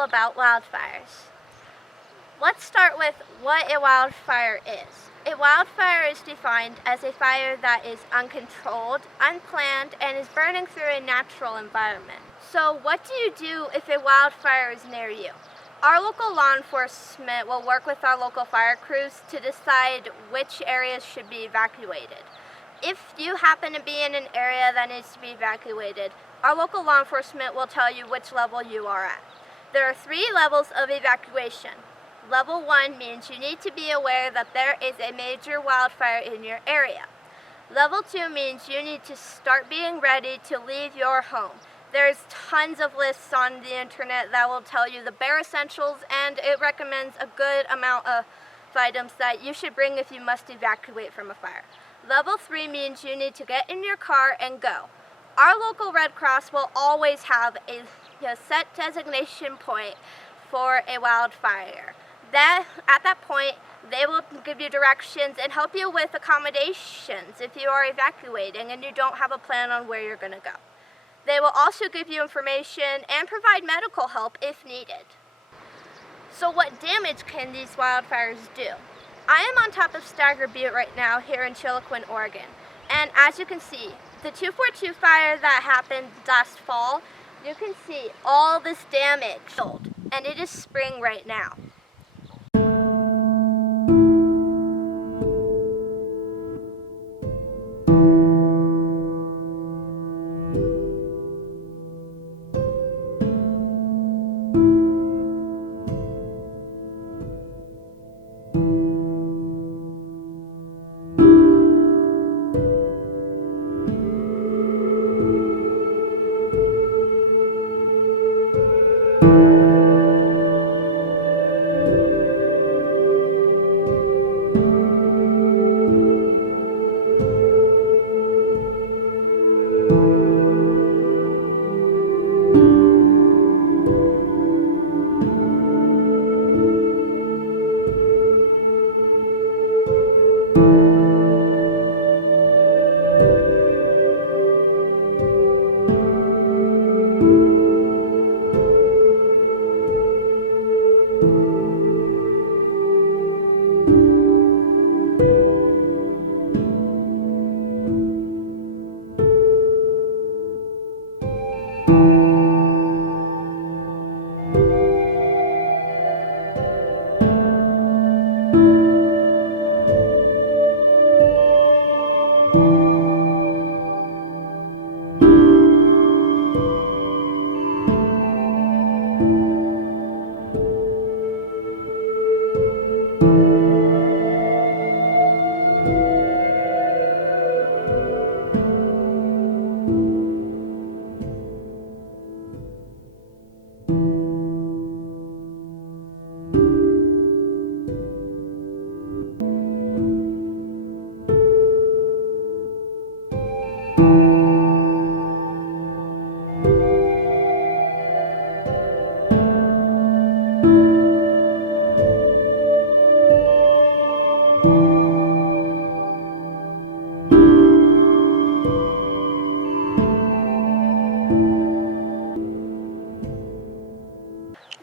all about wildfires. Let's start with what a wildfire is. A wildfire is defined as a fire that is uncontrolled, unplanned, and is burning through a natural environment. So what do you do if a wildfire is near you? Our local law enforcement will work with our local fire crews to decide which areas should be evacuated. If you happen to be in an area that needs to be evacuated, our local law enforcement will tell you which level you are at. There are 3 levels of evacuation. Level 1 means you need to be aware that there is a major wildfire in your area. Level 2 means you need to start being ready to leave your home. There's tons of lists on the internet that will tell you the bare essentials, and it recommends a good amount of items that you should bring if you must evacuate from a fire. Level 3 means you need to get in your car and go. Our local Red Cross will always have a set designation point for a wildfire. At that point, they will give you directions and help you with accommodations if you are evacuating and you don't have a plan on where you're going to go. They will also give you information and provide medical help if needed. So what damage can these wildfires do? I am on top of Stagger Butte right now here in Chiloquin, Oregon. And as you can see, the 242 fire that happened last fall, you can see all this damage. And it is spring right now.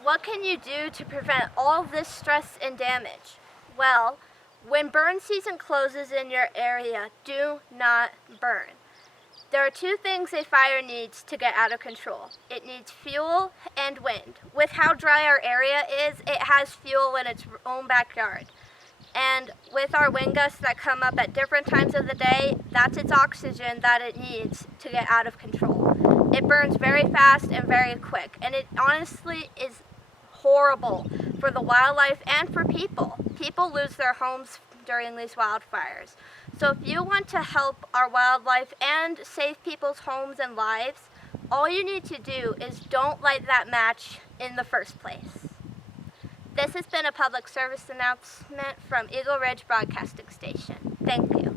What can you do to prevent all this stress and damage? Well, when burn season closes in your area, do not burn. There are 2 things a fire needs to get out of control. It needs fuel and wind. With how dry our area is, it has fuel in its own backyard. And with our wind gusts that come up at different times of the day, that's its oxygen that it needs to get out of control. It burns very fast and very quick, and it honestly is horrible for the wildlife and for people. People lose their homes during these wildfires. So if you want to help our wildlife and save people's homes and lives, all you need to do is don't light that match in the first place. This has been a public service announcement from Eagle Ridge Broadcasting Station. Thank you.